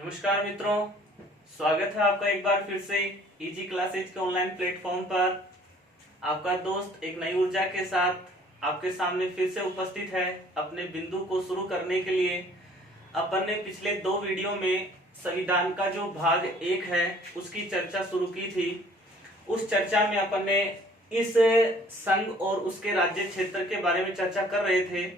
नमस्कार मित्रों, स्वागत है आपका एक बार फिर से इजी क्लासेज के ऑनलाइन प्लेटफॉर्म पर। आपका दोस्त एक नई ऊर्जा के साथ आपके सामने फिर से उपस्थित है अपने बिंदु को शुरू करने के लिए। अपन ने पिछले 2 वीडियो में संविधान का जो भाग 1 है उसकी चर्चा शुरू की थी। उस चर्चा में अपन ने इस संघ और उसके राज्य क्षेत्र के बारे में चर्चा कर रहे थे।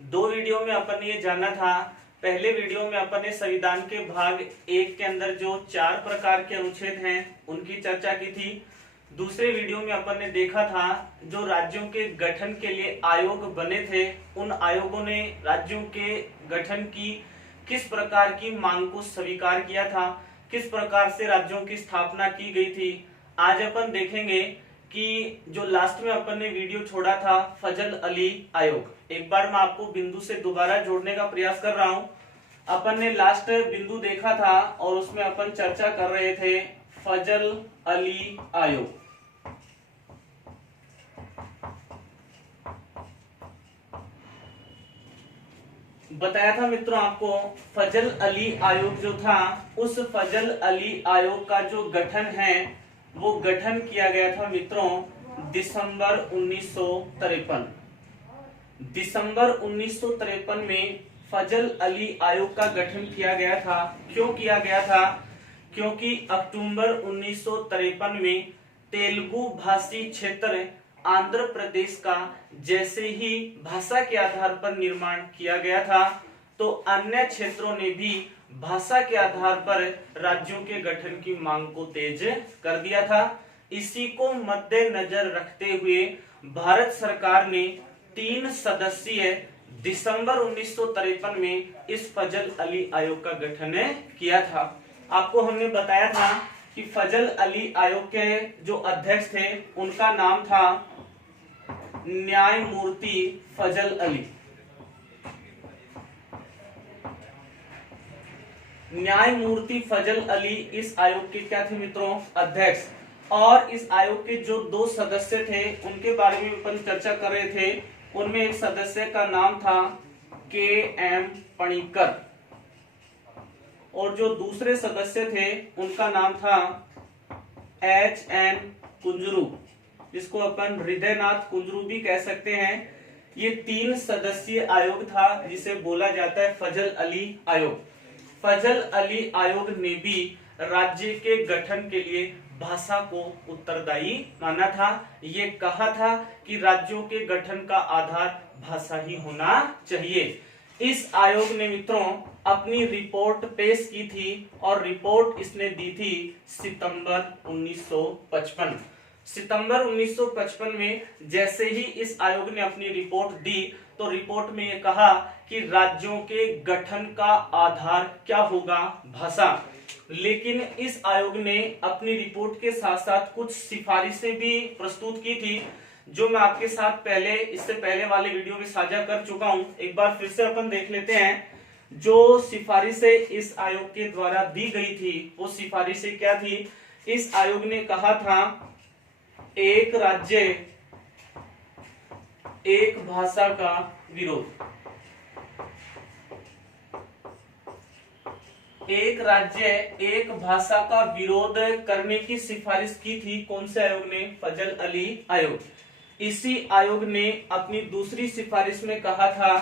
2 वीडियो में अपन ने ये जाना था। पहले वीडियो में अपन ने संविधान के भाग 1 के अंदर जो 4 प्रकार के अनुच्छेद हैं उनकी चर्चा की थी। दूसरे वीडियो में अपन ने देखा था जो राज्यों के गठन के लिए आयोग बने थे, उन आयोगों ने राज्यों के गठन की किस प्रकार की मांग को स्वीकार किया था, किस प्रकार से राज्यों की स्थापना की गई थी। आज अपन देखेंगे कि जो लास्ट में अपन ने वीडियो छोड़ा था फजल अली आयोग। एक बार मैं आपको बिंदु से दोबारा जोड़ने का प्रयास कर रहा हूं। अपन ने लास्ट बिंदु देखा था और उसमें अपन चर्चा कर रहे थे फजल अली आयोग। बताया था मित्रों आपको फजल अली आयोग जो था, उस फजल अली आयोग का जो गठन है वो गठन किया गया था मित्रों दिसंबर 1953। दिसंबर 1953 में फजल अली आयोग का गठन किया गया था। क्यों किया गया था? क्योंकि अक्टूबर 1953 में तेलुगु भाषी क्षेत्र आंध्र प्रदेश का जैसे ही भाषा के आधार पर निर्माण किया गया था, तो अन्य क्षेत्रों ने भी भाषा के आधार पर राज्यों के गठन की मांग को तेज कर दिया था। इसी को मद्देनजर रखते हुए भारत सरकार ने 3 सदस्यीय दिसंबर 1953 में इस फजल अली आयोग का गठन किया था। आपको हमने बताया था कि फजल अली आयोग के जो अध्यक्ष थे उनका नाम था न्यायमूर्ति फजल अली। न्यायमूर्ति फजल अली इस आयोग के क्या थे मित्रों? अध्यक्ष। और इस आयोग के जो 2 सदस्य थे उनके बारे में अपन चर्चा कर रहे थे। उनमें एक सदस्य का नाम था के.एम. पणिक्कर और जो दूसरे सदस्य थे उनका नाम था H.N. कुंजरू, जिसको अपन हृदयनाथ कुंजरू भी कह सकते हैं। ये 3 सदस्यीय आयोग था जिसे बोला जाता है फजल अली आयोग। फजल अली आयोग ने भी राज्य के गठन के लिए भाषा को उत्तरदायी माना था। ये कहा था कि राज्यों के गठन का आधार भाषा ही होना चाहिए। इस आयोग ने मित्रों अपनी रिपोर्ट पेश की थी और रिपोर्ट इसने दी थी सितंबर 1955। सितंबर 1955 में जैसे ही इस आयोग ने अपनी रिपोर्ट दी तो रिपोर्ट में ये कहा कि राज्यों के गठन का आधार क्या होगा? भाषा। लेकिन इस आयोग ने अपनी रिपोर्ट के साथ साथ कुछ सिफारिशें भी प्रस्तुत की थी, जो मैं आपके साथ इससे पहले वाले वीडियो में साझा कर चुका हूं। एक बार फिर से अपन देख लेते हैं। जो सिफारिशें इस आयोग के द्वारा दी गई थी वो सिफारिशें क्या थी? इस आयोग ने कहा था एक राज्य एक भाषा का विरोध। एक राज्य एक भाषा का विरोध करने की सिफारिश की थी। कौन से आयोग ने? फजल अली आयोग। इसी आयोग ने अपनी दूसरी सिफारिश में कहा था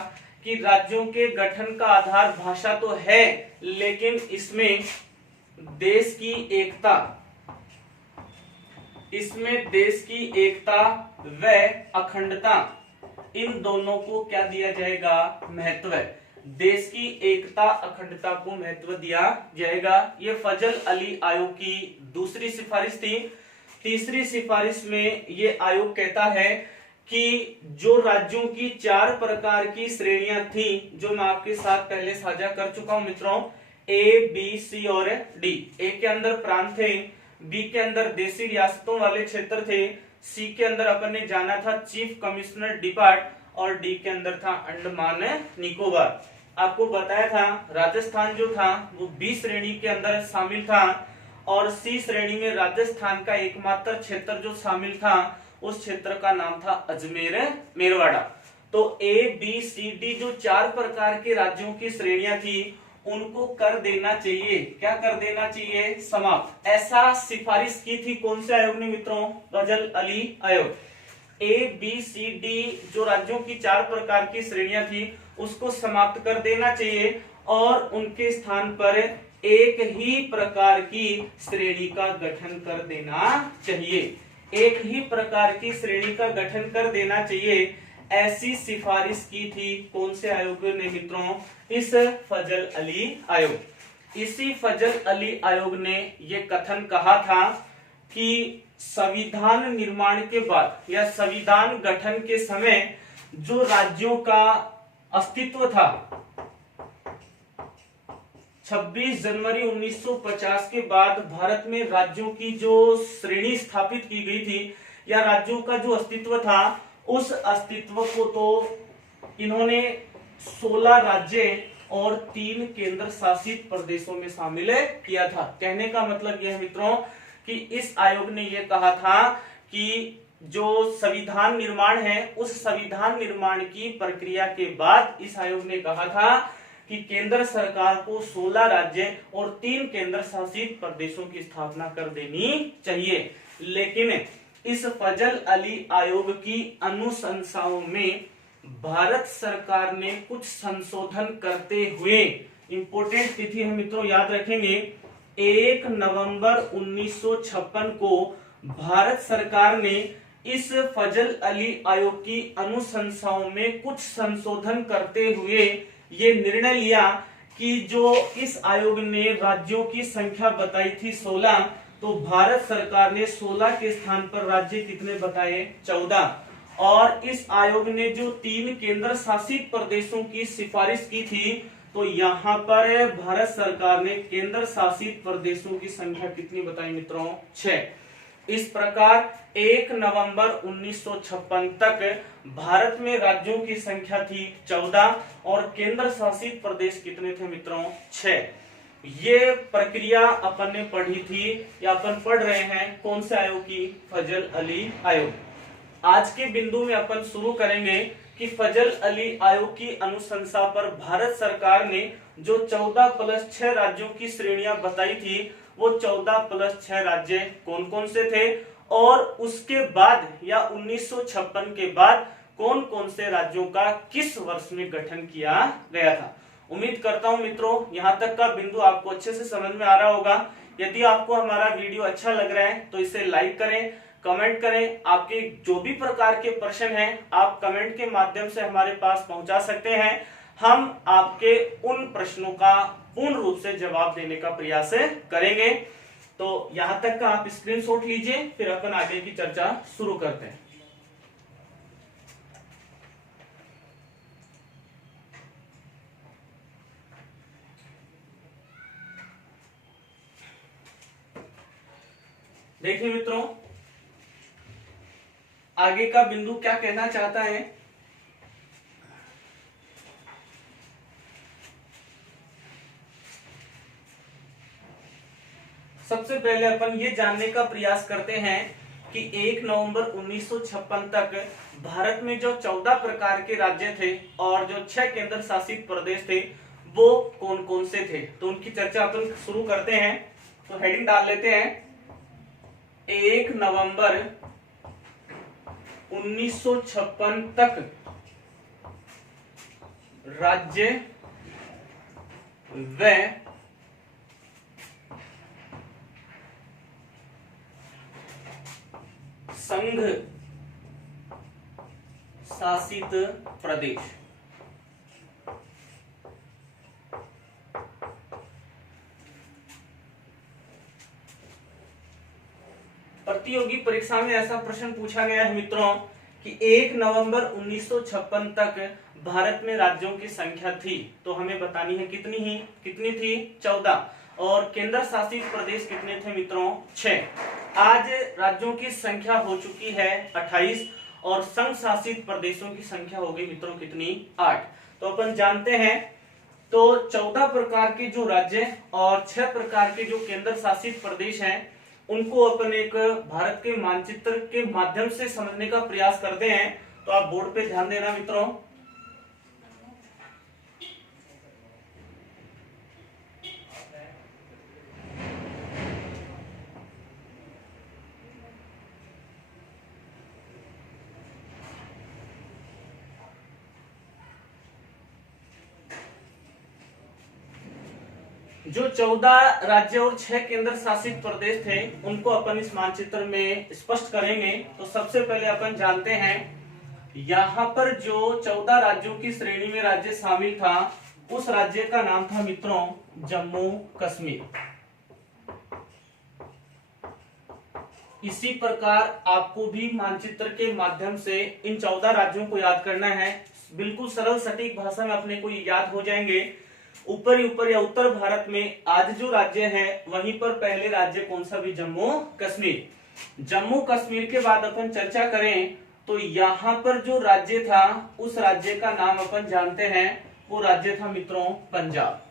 कि राज्यों के गठन का आधार भाषा तो है, लेकिन इसमें देश की एकता व अखंडता, इन दोनों को क्या दिया जाएगा? महत्व। देश की एकता अखंडता को महत्व दिया जाएगा। ये फजल अली आयोग की दूसरी सिफारिश थी। तीसरी सिफारिश में ये आयोग कहता है कि जो राज्यों की 4 प्रकार की श्रेणियां थी, जो मैं आपके साथ पहले साझा कर चुका हूं मित्रों, ए, बी, सी और डी। ए के अंदर प्रांत थे, बी के अंदर देशी रियासतों वाले क्षेत्र थे, सी के अंदर अपन ने जाना था चीफ कमिश्नर डिपार्ट और डी के अंदर था अंडमान निकोबार। आपको बताया था राजस्थान जो था वो बी श्रेणी के अंदर शामिल था और सी श्रेणी में राजस्थान का एकमात्र क्षेत्र जो शामिल था उस क्षेत्र का नाम था अजमेर मेरवाड़ा। तो ए, बी, सी, डी जो 4 प्रकार के राज्यों की श्रेणियां थी उनको कर देना चाहिए, क्या कर देना चाहिए, समाप्त। ऐसा सिफारिश की थी कौन से आयोग ने मित्रों, फजल अली आयोग। ए बी सी डी जो राज्यों की 4 प्रकार की श्रेणियां थी उसको समाप्त कर देना चाहिए और उनके स्थान पर एक ही प्रकार की श्रेणी का गठन कर देना चाहिए, एक ही प्रकार की श्रेणी का गठन कर देना चाहिए। ऐसी सिफारिश की थी कौन से आयोग ने मित्रों, इस फजल अली आयोग। इसी फजल अली आयोग ने यह कथन कहा था कि संविधान निर्माण के बाद या संविधान गठन के समय जो राज्यों का अस्तित्व था, 26 जनवरी 1950 के बाद भारत में राज्यों की जो श्रेणी स्थापित की गई थी या राज्यों का जो अस्तित्व था, उस अस्तित्व को तो इन्होंने 16 राज्य और 3 केंद्र शासित प्रदेशों में शामिल किया था। कहने का मतलब यह मित्रों कि इस आयोग ने यह कहा था कि जो संविधान निर्माण है उस संविधान निर्माण की प्रक्रिया के बाद इस आयोग ने कहा था कि केंद्र सरकार को 16 राज्य और 3 केंद्र शासित प्रदेशों की स्थापना कर देनी चाहिए। लेकिन इस फजल अली आयोग की अनुशंसाओं में भारत सरकार ने कुछ संशोधन करते हुए, इंपोर्टेंट तिथि हम मित्रों याद रखेंगे, 1 नवंबर 1956 को भारत सरकार ने इस फजल अली आयोग की अनुशंसाओं में कुछ संशोधन करते हुए ये निर्णय लिया कि जो इस आयोग ने राज्यों की संख्या बताई थी 16, तो भारत सरकार ने 16 के स्थान पर राज्य कितने बताए, 14। और इस आयोग ने जो 3 केंद्र शासित प्रदेशों की सिफारिश की थी, तो यहाँ पर भारत सरकार ने केंद्र शासित प्रदेशों की संख्या कितनी बताई मित्रों, 6। इस प्रकार 1 नवंबर 1956 तक भारत में राज्यों की संख्या थी 14 और केंद्र शासित प्रदेश कितने थे मित्रों, 6। ये प्रक्रिया अपन ने पढ़ी थी या अपन पढ़ रहे हैं कौन से आयोग की, फजल अली आयोग। आज के बिंदु में अपन शुरू करेंगे कि फजल अली आयोग की अनुशंसा पर भारत सरकार ने जो 14+6 राज्यों की श्रेणियां बताई थी, वो 14+6 राज्य कौन कौन से थे और उसके बाद या 1956 के बाद कौन कौन से राज्यों का किस वर्ष में गठन किया गया था। उम्मीद करता हूं मित्रों यहां तक का बिंदु आपको अच्छे से समझ में आ रहा होगा। यदि आपको हमारा वीडियो अच्छा लग रहा है तो इसे लाइक करें, कमेंट करें। आपके जो भी प्रकार के प्रश्न हैं आप कमेंट के माध्यम से हमारे पास पहुंचा सकते हैं। हम आपके उन प्रश्नों का पूर्ण रूप से जवाब देने का प्रयास करेंगे। तो यहां तक का आप स्क्रीनशॉट लीजिए, फिर अपन आगे की चर्चा शुरू करते हैं। देखिए मित्रों, आगे का बिंदु क्या कहना चाहता है। सबसे पहले अपन ये जानने का प्रयास करते हैं कि 1 नवंबर 1956 तक भारत में जो 14 प्रकार के राज्य थे और जो 6 केंद्र शासित प्रदेश थे वो कौन कौन से थे। तो उनकी चर्चा अपन शुरू करते हैं। तो हेडिंग डाल लेते हैं, 1 नवंबर 1956 तक राज्य व संघ शासित प्रदेश। प्रतियोगी परीक्षा में ऐसा प्रश्न पूछा गया है मित्रों कि 1 नवंबर 1956 तक भारत में राज्यों की संख्या थी, तो हमें बतानी है कितनी थी, 14। और केंद्र शासित प्रदेश कितने थे मित्रों, 6। आज राज्यों की संख्या हो चुकी है 28 और संघ शासित प्रदेशों की संख्या हो गई मित्रों कितनी, 8। तो अपन जानते हैं तो 14 प्रकार के जो राज्य और 6 प्रकार के जो केंद्र शासित प्रदेश हैं उनको अपन एक भारत के मानचित्र के माध्यम से समझने का प्रयास करते हैं। तो आप बोर्ड पे ध्यान देना मित्रों। जो 14 राज्य और 6 केंद्र शासित प्रदेश थे उनको अपन इस मानचित्र में स्पष्ट करेंगे। तो सबसे पहले अपन जानते हैं यहाँ पर जो 14 राज्यों की श्रेणी में राज्य शामिल था उस राज्य का नाम था मित्रों जम्मू कश्मीर। इसी प्रकार आपको भी मानचित्र के माध्यम से इन 14 राज्यों को याद करना है। बिल्कुल सरल सटीक भाषा में अपने को याद हो जाएंगे। ऊपर या उत्तर भारत में आज जो राज्य है वहीं पर पहले राज्य कौन सा भी जम्मू कश्मीर। जम्मू कश्मीर के बाद अपन चर्चा करें तो यहाँ पर जो राज्य था उस राज्य का नाम अपन जानते हैं, वो राज्य था मित्रों पंजाब।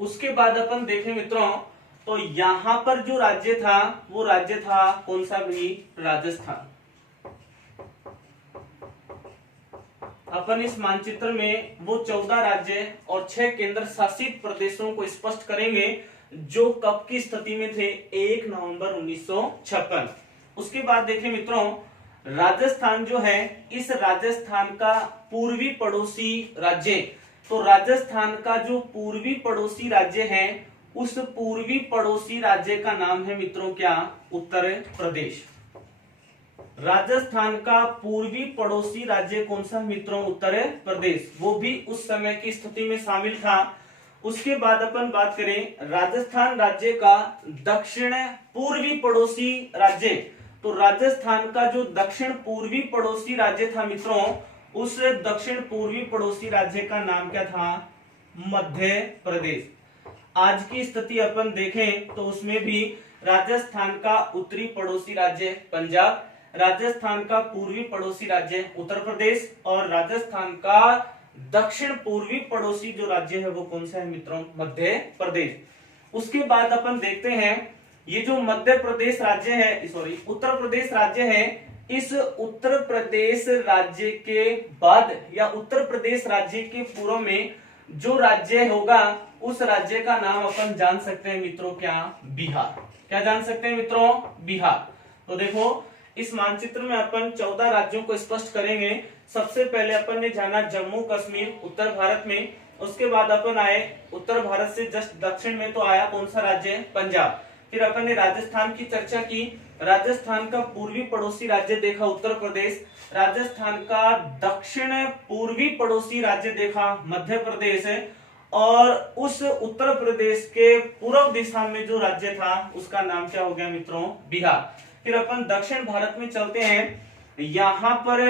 उसके बाद अपन देखें मित्रों तो यहाँ पर जो राज्य था वो राज्य था कौन सा भी राजस्थान। अपन इस मानचित्र में वो 14 राज्य और 6 केंद्र शासित प्रदेशों को स्पष्ट करेंगे जो कब की स्थिति में थे 1 नवंबर 1956। उसके बाद देखें मित्रों राजस्थान जो है इस राजस्थान का पूर्वी पड़ोसी राज्य, तो राजस्थान का जो पूर्वी पड़ोसी राज्य है उस पूर्वी पड़ोसी राज्य का नाम है मित्रों क्या, उत्तर प्रदेश। राजस्थान का पूर्वी पड़ोसी राज्य कौन सा मित्रों, उत्तर प्रदेश, वो भी उस समय की स्थिति में शामिल था। उसके बाद अपन बात करें राजस्थान राज्य का दक्षिण पूर्वी पड़ोसी राज्य, तो राजस्थान का जो दक्षिण पूर्वी पड़ोसी राज्य था मित्रों उस दक्षिण पूर्वी पड़ोसी राज्य का नाम क्या था, मध्य प्रदेश। आज की स्थिति अपन देखें तो उसमें भी राजस्थान का उत्तरी पड़ोसी राज्य पंजाब, राजस्थान का पूर्वी पड़ोसी राज्य उत्तर प्रदेश और राजस्थान का दक्षिण पूर्वी पड़ोसी जो राज्य है वो कौन सा है मित्रों, मध्य प्रदेश। उसके बाद अपन देखते हैं ये जो मध्य प्रदेश राज्य है, सॉरी उत्तर प्रदेश राज्य है, इस उत्तर प्रदेश राज्य के बाद या उत्तर प्रदेश राज्य के पूर्व में जो राज्य होगा उस राज्य का नाम अपन जान सकते हैं मित्रों क्या, बिहार। क्या जान सकते हैं मित्रों, बिहार। तो देखो इस मानचित्र में अपन 14 राज्यों को स्पष्ट करेंगे। सबसे पहले अपन ने जाना जम्मू कश्मीर उत्तर भारत में, उसके बाद अपन आए उत्तर भारत से जस्ट दक्षिण में तो आया कौन सा राज्य, पंजाब। फिर अपन ने राजस्थान की चर्चा की, राजस्थान का पूर्वी पड़ोसी राज्य देखा उत्तर प्रदेश, राजस्थान का दक्षिण पूर्वी पड़ोसी राज्य देखा मध्य प्रदेश है, और उस उत्तर प्रदेश के पूर्व दिशा में जो राज्य था उसका नाम क्या हो गया मित्रों, बिहार। फिर अपन दक्षिण भारत में चलते हैं, यहाँ पर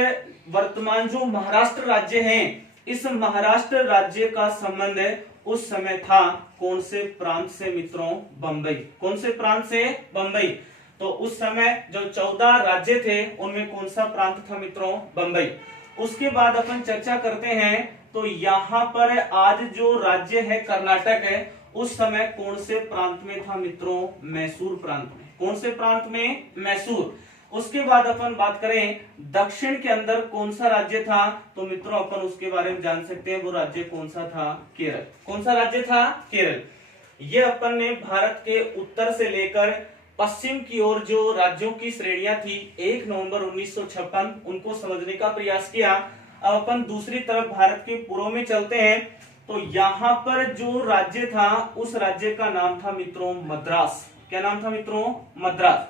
वर्तमान जो महाराष्ट्र राज्य है इस महाराष्ट्र राज्य का संबंध उस समय था कौन से प्रांत से मित्रों, बंबई। कौन से प्रांत से, बंबई। तो उस समय जो 14 राज्य थे उनमें कौन सा प्रांत था मित्रों, बंबई। उसके बाद अपन चर्चा करते हैं तो यहाँ पर आज जो राज्य है कर्नाटक है उस समय कौन से प्रांत में था मित्रों, मैसूर प्रांत में। कौन से प्रांत में, मैसूर। उसके बाद अपन बात करें दक्षिण के अंदर कौन सा राज्य था, तो मित्रों अपन उसके बारे में जान सकते हैं, वो राज्य कौन सा था, केरल। कौन सा राज्य था, केरल। ये अपन ने भारत के उत्तर से लेकर पश्चिम की ओर जो राज्यों की श्रेणियां थी 1 नवंबर 1956 उनको समझने का प्रयास किया। अब अपन दूसरी तरफ भारत के पूर्व में चलते हैं तो यहाँ पर जो राज्य था उस राज्य का नाम था मित्रों मद्रास। क्या नाम था मित्रों, मद्रास।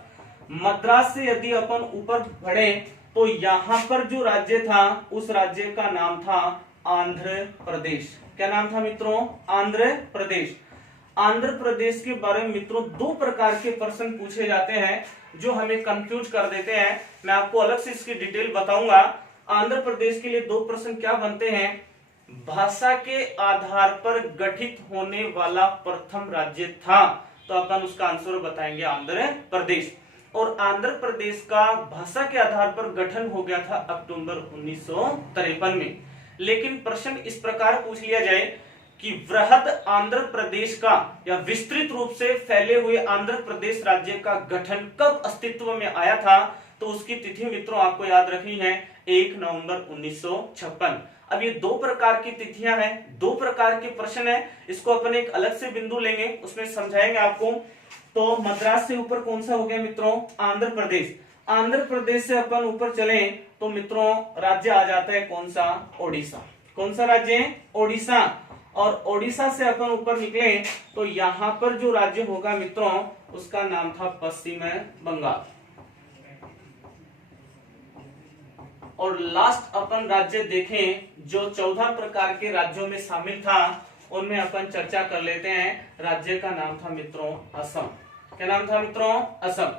मद्रास से यदि अपन ऊपर बढ़े तो यहाँ पर जो राज्य था उस राज्य का नाम था आंध्र प्रदेश। क्या नाम था मित्रों, आंध्र प्रदेश। आंध्र प्रदेश के बारे में मित्रों 2 प्रकार के प्रश्न पूछे जाते हैं जो हमें कंफ्यूज कर देते हैं। मैं आपको अलग से इसकी डिटेल बताऊंगा। आंध्र प्रदेश के लिए 2 प्रश्न क्या बनते हैं, भाषा के आधार पर गठित होने वाला प्रथम राज्य था, तो अपन उसका आंसर बताएंगे आंध्र प्रदेश। और आंध्र प्रदेश का भाषा के आधार पर गठन हो गया था अक्टूबर 1953 में। लेकिन प्रश्न इस प्रकार पूछ लिया जाए कि वृहद आंध्र प्रदेश का या विस्तृत रूप से फैले हुए आंध्र प्रदेश राज्य का गठन कब अस्तित्व में आया था, तो उसकी तिथि मित्रों आपको याद रखनी है 1 नवंबर 1956। अब ये 2 प्रकार की तिथियां हैं, 2 प्रकार के प्रश्न है, इसको अपन एक अलग से बिंदु लेंगे उसमें समझाएंगे आपको। तो मद्रास से ऊपर कौन सा हो गया मित्रों, आंध्र प्रदेश। आंध्र प्रदेश से अपन ऊपर चले तो मित्रों राज्य आ जाता है कौन सा, ओडिशा। कौन सा राज्य है, ओडिशा। और ओडिशा से अपन ऊपर निकले तो यहाँ पर जो राज्य होगा मित्रों उसका नाम था पश्चिम बंगाल। और लास्ट अपन राज्य देखें जो 14 प्रकार के राज्यों में शामिल था, उनमें अपन चर्चा कर लेते हैं। राज्य का नाम था मित्रों असम। क्या नाम था मित्रों? असम।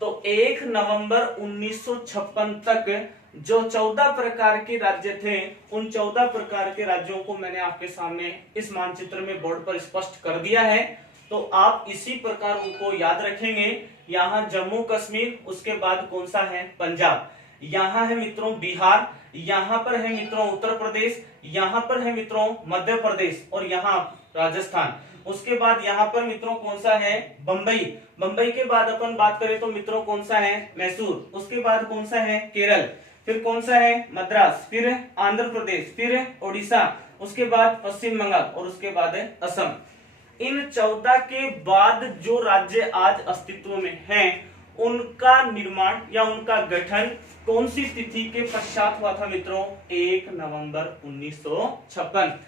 तो 1 नवंबर 1956 तक जो 14 प्रकार के राज्य थे, उन 14 प्रकार के राज्यों को मैंने आपके सामने इस मानचित्र में बोर्ड पर स्पष्ट कर दिया है। तो आप इसी प्रकार उनको याद रखेंगे। यहाँ जम्मू कश्मीर, उसके बाद कौन सा है? पंजाब। यहाँ है मित्रों बिहार, यहाँ पर है मित्रों उत्तर प्रदेश, यहाँ पर है मित्रों मध्य प्रदेश और यहाँ राजस्थान। उसके बाद यहाँ पर मित्रों कौन सा है? बंबई। बंबई के बाद अपन बात करें तो मित्रों कौन सा है? मैसूर। उसके बाद कौन सा है? केरल। फिर कौन सा है? मद्रास। फिर आंध्र प्रदेश, फिर ओडिशा, उसके बाद पश्चिम बंगाल और उसके बाद है असम। इन 14 के बाद जो राज्य आज अस्तित्व में हैं, उनका निर्माण या उनका गठन कौन सी तिथि के पश्चात हुआ था मित्रों? 1 नवंबर 1956।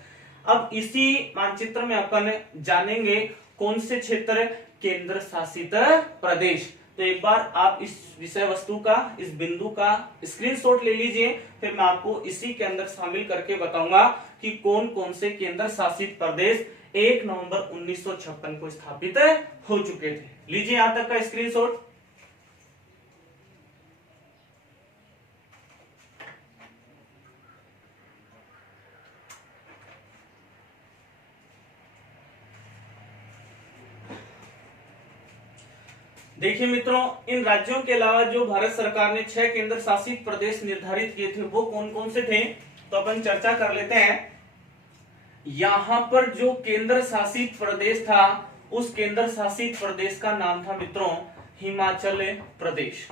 अब इसी मानचित्र में अपन जानेंगे कौन से क्षेत्र? केंद्र शासित प्रदेश। तो एक बार आप इस विषय वस्तु का, इस बिंदु का स्क्रीनशॉट ले लीजिए, फिर मैं आपको इसी के अंदर शामिल करके बताऊंगा कि कौन कौन से केंद्र शासित प्रदेश 1 नवंबर 1956 को स्थापित हो चुके थे। लीजिए यहां तक का स्क्रीनशॉट। देखिए मित्रों, इन राज्यों के अलावा जो भारत सरकार ने 6 केंद्र शासित प्रदेश निर्धारित किए थे, वो कौन कौन से थे? तो अपन चर्चा कर लेते हैं। यहां पर जो केंद्र शासित प्रदेश था, उस केंद्र शासित प्रदेश का नाम था मित्रों हिमाचल प्रदेश।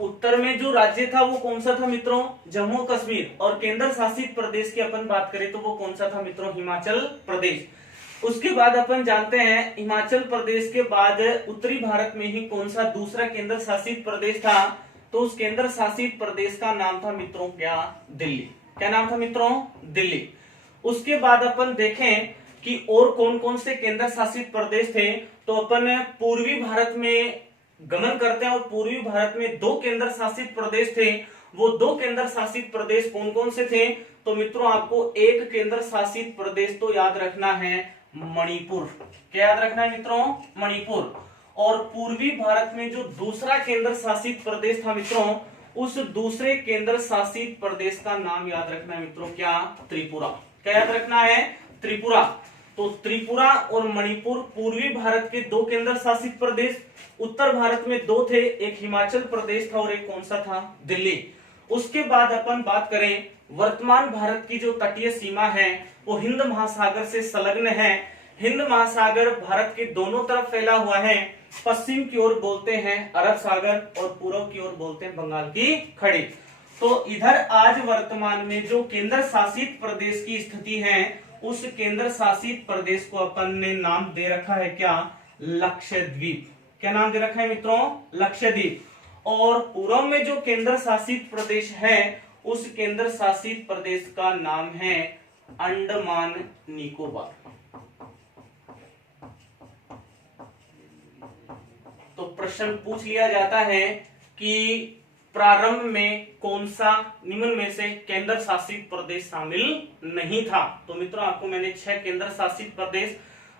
उत्तर में जो राज्य था वो कौन सा था मित्रों? जम्मू कश्मीर। और केंद्र शासित प्रदेश की अपन बात करें तो वो कौन सा था मित्रों? हिमाचल प्रदेश। उसके बाद अपन जानते हैं हिमाचल प्रदेश के बाद उत्तरी भारत में ही कौन सा दूसरा केंद्र शासित प्रदेश था? तो उस केंद्र शासित प्रदेश का नाम था मित्रों क्या? दिल्ली। क्या नाम था मित्रों? दिल्ली। उसके बाद अपन देखें कि और कौन कौन से केंद्र शासित प्रदेश थे, तो अपन पूर्वी भारत में गमन करते हैं और पूर्वी भारत में 2 केंद्र शासित प्रदेश थे। वो 2 केंद्र शासित प्रदेश कौन कौन से थे? तो मित्रों आपको एक केंद्र शासित प्रदेश तो याद रखना है मणिपुर। क्या याद रखना है मित्रों? मणिपुर। और पूर्वी भारत में जो दूसरा केंद्र शासित प्रदेश था मित्रों, उस दूसरे केंद्र शासित प्रदेश का नाम याद रखना है मित्रों क्या? त्रिपुरा। क्या याद रखना है? त्रिपुरा। तो त्रिपुरा और मणिपुर पूर्वी भारत के 2 केंद्र शासित प्रदेश। उत्तर भारत में 2 थे, एक हिमाचल प्रदेश था और एक कौन सा था? दिल्ली। उसके बाद अपन बात करें वर्तमान भारत की जो तटीय सीमा है वो हिंद महासागर से संलग्न है। हिंद महासागर भारत के दोनों तरफ फैला हुआ है। पश्चिम की ओर बोलते हैं अरब सागर और पूर्व की ओर बोलते हैं बंगाल की खाड़ी। तो इधर आज वर्तमान में जो केंद्र शासित प्रदेश की स्थिति है, उस केंद्र शासित प्रदेश को अपन ने नाम दे रखा है क्या? लक्षद्वीप। क्या नाम दे रखा है मित्रों? लक्षद्वीप। और पूर्व में जो केंद्र शासित प्रदेश है, उस केंद्र शासित प्रदेश का नाम है अंडमान निकोबार। तो प्रश्न पूछ लिया जाता है कि प्रारंभ में कौन सा निम्न में से केंद्र शासित प्रदेश शामिल नहीं था? तो मित्रों आपको मैंने 6 केंद्र शासित प्रदेश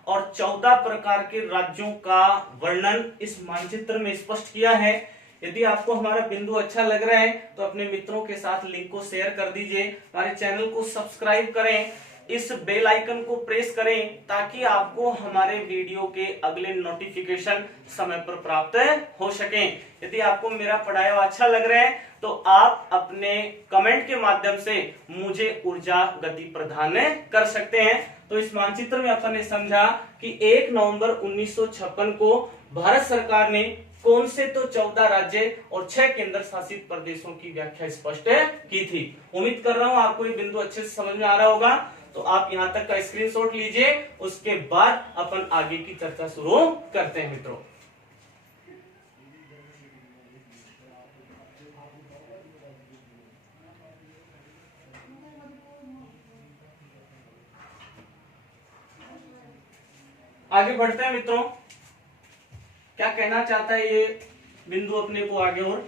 और 14 प्रकार के राज्यों का वर्णन इस मानचित्र में स्पष्ट किया है। यदि आपको हमारा बिंदु अच्छा लग रहा है तो अपने मित्रों के साथ लिंक को शेयर कर दीजिए, हमारे चैनल को सब्सक्राइब करें, इस बेल आइकन को प्रेस करें ताकि आपको हमारे वीडियो के अगले नोटिफिकेशन समय पर प्राप्त हो सके। यदि आपको मेरा पढ़ाया हुआ अच्छा लग रहा है तो आप अपने कमेंट के माध्यम से मुझे ऊर्जा गति प्रदान कर सकते हैं। तो इस मानचित्र में अपन ने समझा कि 1 नवंबर 1956 को भारत सरकार ने कौन से तो 14 राज्य और 6 केंद्र शासित प्रदेशों की व्याख्या स्पष्ट की थी। उम्मीद कर रहा हूं आपको ये बिंदु अच्छे से समझ में आ रहा होगा। तो आप यहां तक का स्क्रीनशॉट लीजिए, उसके बाद अपन आगे की चर्चा शुरू करते हैं मित्रों। आगे बढ़ते हैं मित्रों, क्या कहना चाहता है ये बिंदु अपने को आगे और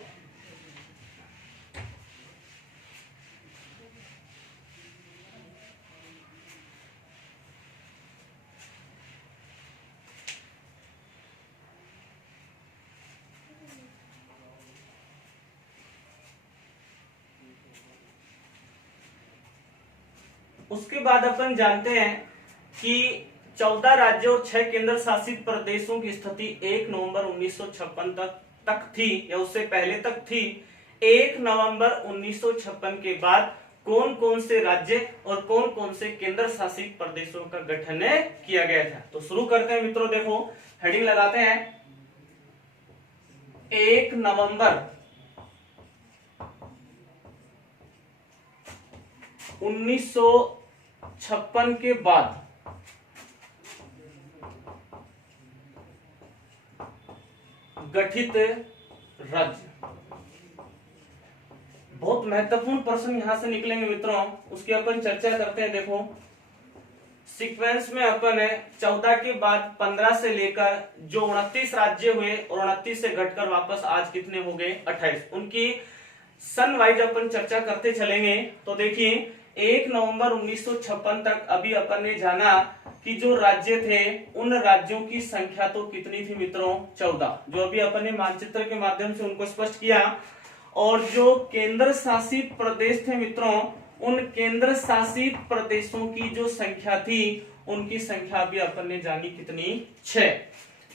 उसके बाद अपन जानते हैं कि 14 राज्यों और 6 केंद्र शासित प्रदेशों की स्थिति 1 नवंबर 1956 तक थी या उससे पहले तक थी। 1 नवंबर 1956 के बाद कौन कौन से राज्य और कौन कौन से केंद्र शासित प्रदेशों का गठन किया गया था। तो शुरू करते हैं मित्रों, देखो हेडिंग लगाते हैं 1 नवंबर 1956 के बाद गठित राज्य। बहुत महत्वपूर्ण प्रश्न यहां से निकलेंगे मित्रों, उसकी अपन चर्चा करते हैं। देखो सीक्वेंस में अपन 14 के बाद 15 से लेकर जो 29 राज्य हुए और 29 से घटकर वापस आज कितने हो गए 28, उनकी सन वाइज अपन चर्चा करते चलेंगे। तो देखिए 1 नवंबर 1956 तक अभी अपन ने जाना कि जो राज्य थे उन राज्यों की संख्या तो कितनी थी मित्रों 14, जो अभी अपन ने मानचित्र के माध्यम से उनको स्पष्ट किया। और जो केंद्र शासित प्रदेश थे मित्रों, उन केंद्र शासित प्रदेशों की जो संख्या थी उनकी संख्या भी अपन ने जानी कितनी 6।